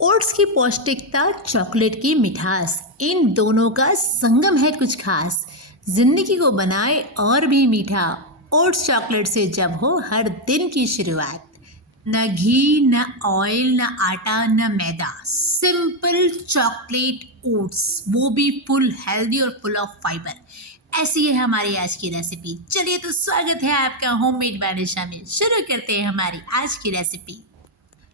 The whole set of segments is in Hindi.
ओट्स की पौष्टिकता, चॉकलेट की मिठास, इन दोनों का संगम है कुछ खास। जिंदगी को बनाए और भी मीठा, ओट्स चॉकलेट से जब हो हर दिन की शुरुआत। न घी, न ऑयल, न आटा, न मैदा, सिंपल चॉकलेट ओट्स, वो भी फुल हेल्दी और फुल ऑफ फाइबर। ऐसी है हमारी आज की रेसिपी। चलिए तो स्वागत है आपका होममेड बाय निशा में। शुरू करते हैं हमारी आज की रेसिपी।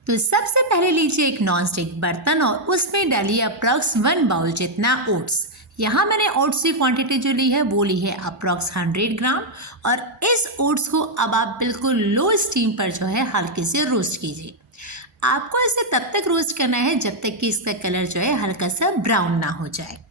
तो सबसे पहले लीजिए एक नॉन स्टिक बर्तन और उसमें डालिए अप्रॉक्स 1 बाउल जितना ओट्स। यहाँ मैंने ओट्स की क्वांटिटी जो ली है वो ली है अप्रॉक्स 100 ग्राम। और इस ओट्स को अब आप बिल्कुल लो स्टीम पर जो है हल्के से रोस्ट कीजिए। आपको इसे तब तक रोस्ट करना है जब तक कि इसका कलर जो है हल्का सा ब्राउन ना हो जाए।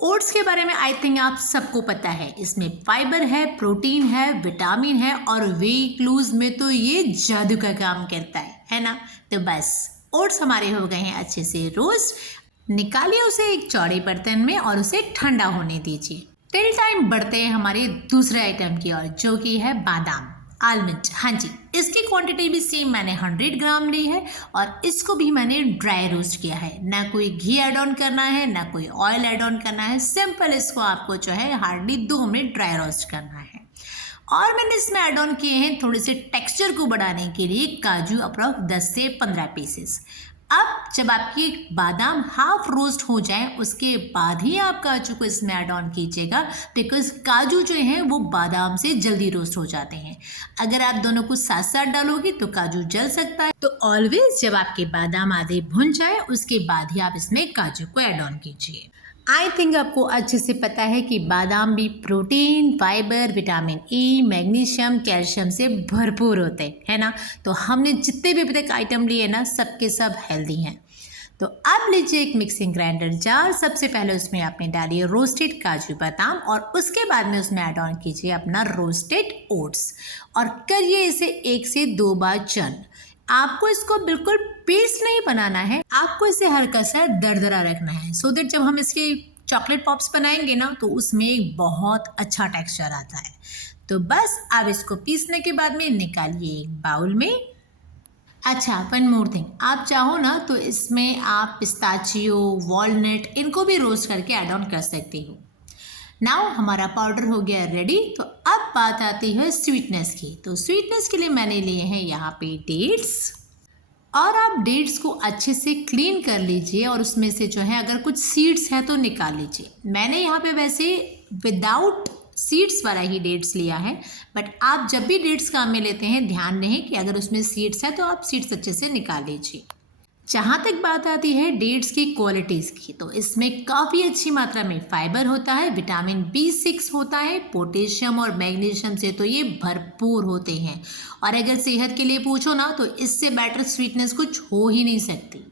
ओट्स के बारे में आई थिंक आप सबको पता है, इसमें फाइबर है, प्रोटीन है, विटामिन है और वेट लूज में तो ये जादू का काम करता है ना। तो बस ओट्स हमारे हो गए हैं अच्छे से रोस्ट। निकालिए उसे एक चौड़े बर्तन में और उसे ठंडा होने दीजिए। टिल टाइम बढ़ते हैं हमारे दूसरे आइटम की ओर, जो कि है बादाम, आलमंड। हाँ जी, इसकी क्वांटिटी भी सेम मैंने 100 ग्राम ली है और इसको भी मैंने ड्राई रोस्ट किया है। ना कोई घी ऐड ऑन करना है, ना कोई ऑयल ऐड ऑन करना है। सिंपल इसको आपको जो है हार्डली 2 मिनट ड्राई रोस्ट करना है। और मैंने इसमें ऐड ऑन किए हैं थोड़े से टेक्सचर को बढ़ाने के लिए काजू, अप्रॉक्स 10 से 15 पीसेस। अब जब आपकी बादाम हाफ रोस्ट हो जाए उसके बाद ही आप काजू को इसमें ऐड ऑन कीजिएगा, बिकॉज काजू जो हैं वो बादाम से जल्दी रोस्ट हो जाते हैं। अगर आप दोनों को साथ साथ डालोगे तो काजू जल सकता है। तो ऑलवेज जब आपके बादाम आधे भुन जाए उसके बाद ही आप इसमें काजू को ऐड ऑन कीजिए। आई थिंक आपको अच्छे से पता है कि बादाम भी protein, fibre, vitamin E, magnesium, calcium से भरपूर होते हैं, है ना। तो हमने जितने भी अभी तक आइटम लिए ना सबके सब हेल्दी हैं। तो अब लीजिए एक मिक्सिंग ग्राइंडर जार। सबसे पहले उसमें आपने डालिए रोस्टेड काजू बादाम और उसके बाद में उसमें ऐड ऑन कीजिए अपना रोस्टेड ओट्स और करिए इसे 1 से 2 बार चर्न। आपको इसको बिल्कुल पेस्ट नहीं बनाना है, आपको इसे हल्का सा दरदरा रखना है, सो दैट जब हम इसके चॉकलेट पॉप्स बनाएंगे ना तो उसमें एक बहुत अच्छा टेक्सचर आता है। तो बस अब इसको पीसने के बाद में निकालिए एक बाउल में। अच्छा, वन मोर थिंग, आप चाहो ना तो इसमें आप पिस्ताचियो, वॉलनट, इनको भी रोस्ट करके ऐड ऑन कर सकते हो। नाउ हमारा पाउडर हो गया रेडी। तो अब बात आती है स्वीटनेस की। तो स्वीटनेस के लिए मैंने लिए हैं यहाँ पे डेट्स, और आप डेट्स को अच्छे से क्लीन कर लीजिए और उसमें से जो है अगर कुछ सीड्स हैं तो निकाल लीजिए। मैंने यहाँ पे वैसे विदाउट सीड्स वाला ही डेट्स लिया है, बट आप जब भी डेट्स काम में लेते हैं ध्यान रहे कि अगर उसमें सीड्स है तो आप सीड्स अच्छे से निकाल लीजिए। जहाँ तक बात आती है डेट्स की क्वालिटीज़ की, तो इसमें काफ़ी अच्छी मात्रा में फाइबर होता है, विटामिन B6 होता है, पोटेशियम और मैग्नीशियम से तो ये भरपूर होते हैं। और अगर सेहत के लिए पूछो ना तो इससे बेटर स्वीटनेस कुछ हो ही नहीं सकती।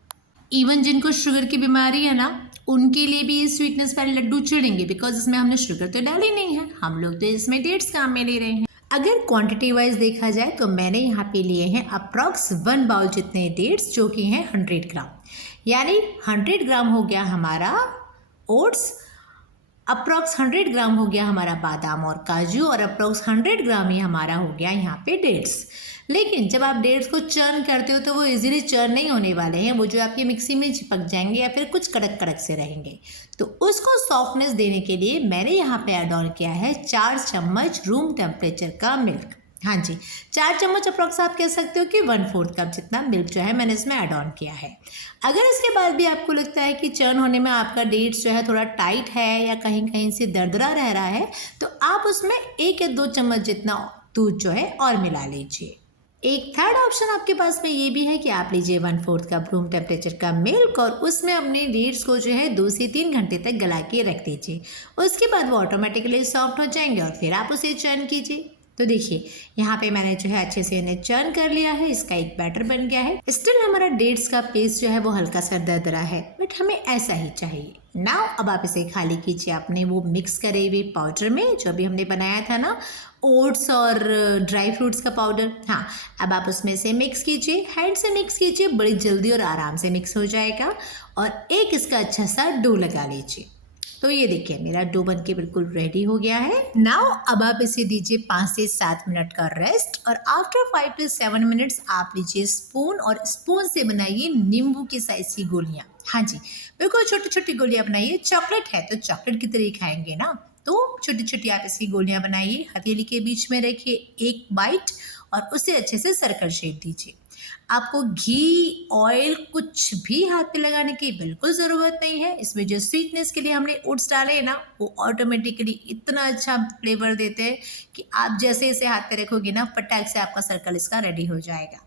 इवन जिनको शुगर की बीमारी है ना उनके लिए भी ये स्वीटनेस वाले लड्डू चिढ़ेंगे, बिकॉज इसमें हमने शुगर तो डाली नहीं है, हम लोग तो इसमें डेट्स काम में ले रहे हैं। अगर क्वांटिटी वाइज देखा जाए तो मैंने यहाँ पे लिए हैं अप्रॉक्स 1 बाउल जितने डेट्स, जो कि हैं 100 ग्राम। यानी 100 ग्राम हो गया हमारा ओट्स, अप्रॉक्स 100 ग्राम हो गया हमारा बादाम और काजू, और अप्रॉक्स 100 ग्राम ही हमारा हो गया यहाँ पे डेट्स। लेकिन जब आप डेट्स को चर्न करते हो तो वो इजीली चर्न नहीं होने वाले हैं, वो जो आपकी मिक्सी में चिपक जाएंगे या फिर कुछ कड़क कड़क से रहेंगे। तो उसको सॉफ्टनेस देने के लिए मैंने यहाँ पे ऐड ऑन किया है 4 चम्मच रूम टेम्परेचर का मिल्क। हाँ जी, 4 चम्मच अप्रॉक्स आप कह सकते हो कि 1/4 कप जितना मिल्क जो है मैंने इसमें ऐड ऑन किया है। अगर इसके बाद भी आपको लगता है कि चर्न होने में आपका डेट्स जो है थोड़ा टाइट है या कहीं कहीं से दरदरा रह रहा है, तो आप उसमें 1 या 2 चम्मच जितना दूध जो है और मिला लीजिए। एक थर्ड ऑप्शन आपके पास में ये भी है कि आप लीजिए 1/4 कप रूम टेम्परेचर का मिल्क और उसमें अपने डेट्स को जो है 2 से 3 घंटे तक गला के रख दीजिए। उसके बाद वो ऑटोमेटिकली सॉफ्ट हो जाएंगे और फिर आप उसे चर्न कीजिए। तो देखिए यहाँ पे मैंने जो है अच्छे से इन्हें चर्न कर लिया है, इसका एक बैटर बन गया है। स्टिल हमारा डेट्स का पेस्ट जो है वो हल्का सा दरदरा है, बट हमें ऐसा ही चाहिए। नाउ अब आप इसे खाली कीजिए अपने वो मिक्स करे हुए पाउडर में, जो भी हमने बनाया था ना ओट्स और ड्राई फ्रूट्स का पाउडर। हाँ, अब आप उसमें से मिक्स कीजिए, हैंड से मिक्स कीजिए, बड़ी जल्दी और आराम से मिक्स हो जाएगा। और एक इसका अच्छा सा डो लगा लीजिए। तो ये देखिए मेरा डो बन के बिल्कुल रेडी हो गया है। नाउ अब आप इसे दीजिए 5 से 7 मिनट का रेस्ट और आफ्टर 5 to 7 मिनट्स आप लीजिए स्पून और स्पून से बनाइए नींबू के साइज की गोलियां। हाँ जी, बिल्कुल छोटी छोटी गोलियां बनाइए। चॉकलेट है तो चॉकलेट की तरह ही खाएंगे ना, तो छोटी छोटी आप इसकी गोलियां बनाइए। हथेली के बीच में रखिए एक बाइट और उसे अच्छे से सर्कल शेप दीजिए। आपको घी ऑयल कुछ भी हाथ पे लगाने की बिल्कुल ज़रूरत नहीं है। इसमें जो स्वीटनेस के लिए हमने ओट्स डाले हैं ना, वो ऑटोमेटिकली इतना अच्छा फ्लेवर देते हैं कि आप जैसे इसे हाथ पे रखोगे ना, फटाक से आपका सर्कल इसका रेडी हो जाएगा।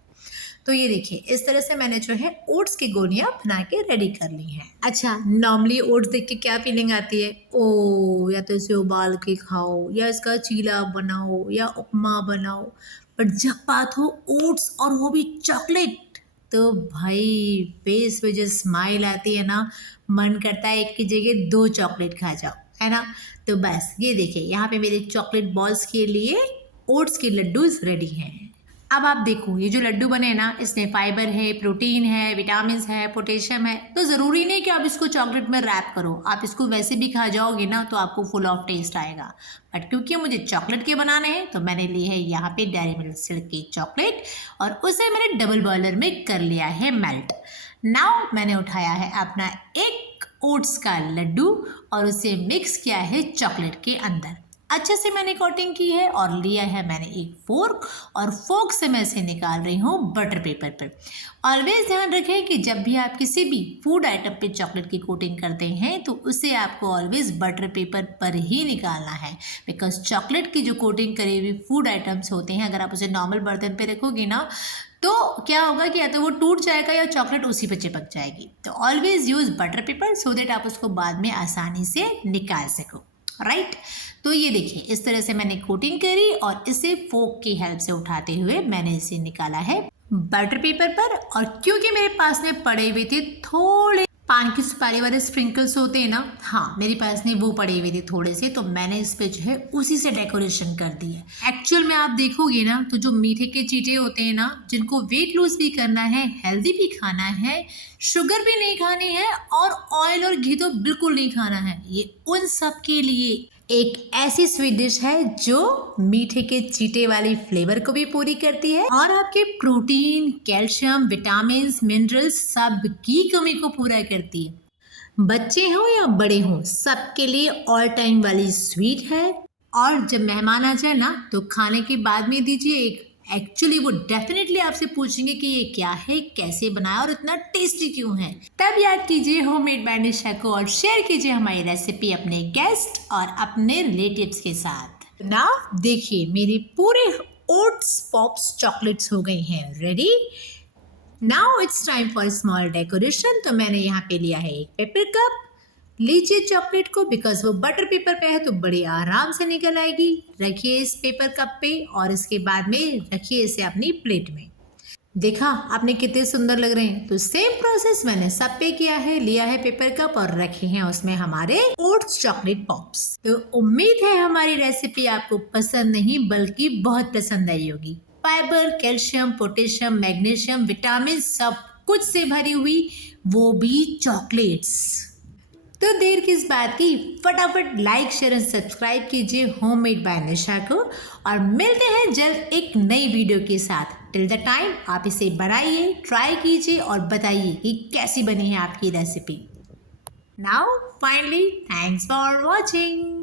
तो ये देखिए इस तरह से मैंने जो है ओट्स की गोलियां बना के रेडी कर ली हैं। अच्छा, नॉर्मली ओट्स देख के क्या फीलिंग आती है? ओ, या तो इसे उबाल के खाओ या इसका चीला बनाओ या उपमा बनाओ, बट जब बात हो ओट्स और वो भी चॉकलेट, तो भाई फेस पे जो स्माइल आती है ना, मन करता है एक की जगह 2 चॉकलेट खा जाओ, है ना। तो बस ये देखिए यहाँ पे मेरे चॉकलेट बॉल्स के लिए ओट्स के लड्डूज रेडी हैं। अब आप देखो ये जो लड्डू बने ना, इसमें फाइबर है, प्रोटीन है, विटामिन है, पोटेशियम है, तो ज़रूरी नहीं कि आप इसको चॉकलेट में रैप करो। आप इसको वैसे भी खा जाओगे ना तो आपको फुल ऑफ टेस्ट आएगा। बट क्योंकि मुझे चॉकलेट के बनाने हैं तो मैंने ली है यहाँ पे डेयरी मिल्क सिल्क की चॉकलेट और उसे मैंने डबल बॉयलर में कर लिया है मेल्ट। नाउ मैंने उठाया है अपना एक ओट्स का लड्डू और उसे मिक्स किया है चॉकलेट के अंदर। अच्छे से मैंने कोटिंग की है और लिया है मैंने एक फोर्क और फोर्क से मैं इसे निकाल रही हूँ बटर पेपर पर। ऑलवेज ध्यान रखें कि जब भी आप किसी भी फूड आइटम पे चॉकलेट की कोटिंग करते हैं तो उसे आपको ऑलवेज बटर पेपर पर ही निकालना है, बिकॉज चॉकलेट की जो कोटिंग करे हुए फूड आइटम्स होते हैं, अगर आप उसे नॉर्मल बर्तन पे रखोगे ना तो क्या होगा कि या तो वो टूट जाएगा या चॉकलेट उसी पर चिपक जाएगी। तो always use butter paper so that आप उसको बाद में आसानी से निकाल सको, राइट। तो ये देखिए इस तरह से मैंने कोटिंग करी और इसे फोक की हेल्प से उठाते हुए मैंने इसे निकाला है बटर पेपर पर। और क्योंकि मेरे पास में पड़े हुए थे थोड़े पान की सुपारी वाले स्प्रिंकल्स होते हैं ना, हाँ मेरे पास में वो पड़े हुए थे थोड़े से, तो मैंने इस पे जो है उसी से डेकोरेशन कर दी है। एक्चुअल में आप देखोगे ना तो जो मीठे के चीटे होते हैं ना, जिनको वेट लूज भी करना है, हेल्दी भी खाना है, शुगर भी नहीं खानी है और ऑयल और घी तो बिल्कुल नहीं खाना है, ये उन सब के लिए एक ऐसी स्वीट डिश है जो मीठे के चीटे वाली फ्लेवर को भी पूरी करती है और आपके प्रोटीन, कैल्शियम, विटामिन, मिनरल्स सब की कमी को पूरा करती है। बच्चे हो या बड़े हो, सबके लिए ऑल टाइम वाली स्वीट है। और जब मेहमान आ जाए ना तो खाने के बाद में दीजिए एक, एक्चुअली वो डेफिनेटली आपसे पूछेंगे कि ये क्या है, कैसे बनाया और इतना टेस्टी क्यों है। तब याद कीजिए होममेड बाय निशा को और शेयर कीजिए हमारी रेसिपी अपने गेस्ट और अपने रिलेटिव्स के साथ। ना देखिए मेरे पूरे ओट्स पॉप्स चॉकलेट्स हो गई हैं ready. Now it's time for small decoration. तो मैंने यहाँ पे लिया है एक पेपर कप। लीजिए चॉकलेट को, बिकॉज वो बटर पेपर पे है तो बड़ी आराम से निकल आएगी। रखिए इस पेपर कप पे और इसके बाद में रखिए इसे अपनी प्लेट में। देखा आपने कितने सुंदर लग रहे हैं। तो सेम प्रोसेस मैंने सब पे किया है। लिया है पेपर कप और रखे हैं उसमें हमारे ओट्स चॉकलेट पॉप्स। तो उम्मीद है हमारी रेसिपी आपको पसंद नहीं बल्कि बहुत पसंद आई होगी। Fibre, calcium, potassium, magnesium, vitamin सब कुछ से भरी हुई, वो भी चॉकलेट्स। तो देर किस बात की, फटाफट लाइक शेयर एंड सब्सक्राइब कीजिए होममेड बाय निशा को और मिलते हैं जल्द एक नई वीडियो के साथ। टिल द टाइम आप इसे बनाइए, ट्राई कीजिए और बताइए कि कैसी बनी है आपकी recipe. Now finally thanks for watching.